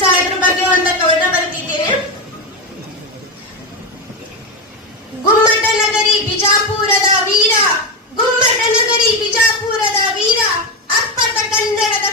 ಸಹ ಅದ್ರ ಬಗ್ಗೆ ಒಂದು ಕವನ ಬರೆದಿದ್ದೇನೆ. ಗುಮ್ಮಟ ನಗರಿ ಬಿಜಾಪುರದ ವೀರ, ಗುಮ್ಮಟ ನಗರಿ ಬಿಜಾಪುರದ ವೀರ, ಅಪ್ಪಟ ಕನ್ನಡದ